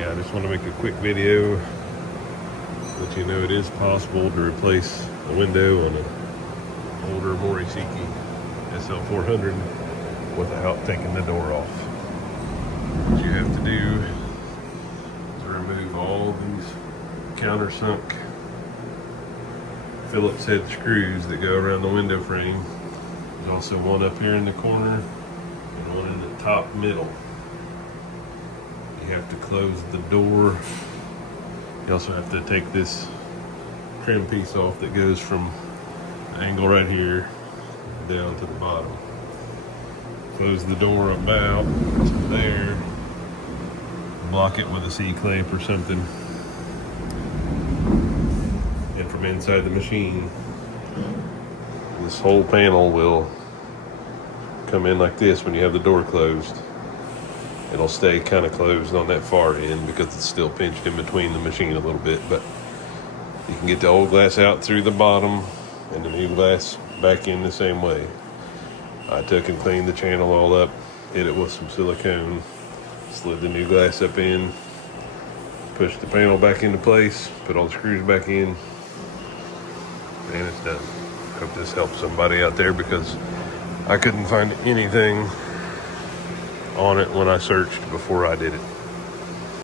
Yeah, I just want to make a quick video, let you know it is possible to replace a window on an older Mori Seiki SL-400 without taking the door off. What you have to do is remove all these countersunk Phillips head screws that go around the window frame. There's also one up here in the corner and one in the top middle. You have to close the door. You also have to take this trim piece off that goes from the angle right here down to the bottom. Close the door about to there. Block it with a C-clamp or something. And from inside the machine, this whole panel will come in like this when you have the door closed. It'll stay kind of closed on that far end because it's still pinched in between the machine a little bit, but you can get the old glass out through the bottom and the new glass back in the same way. I took and cleaned the channel all up, hit it with some silicone, slid the new glass up in, pushed the panel back into place, put all the screws back in, and it's done. Hope this helps somebody out there because I couldn't find anything on it when I searched before I did it.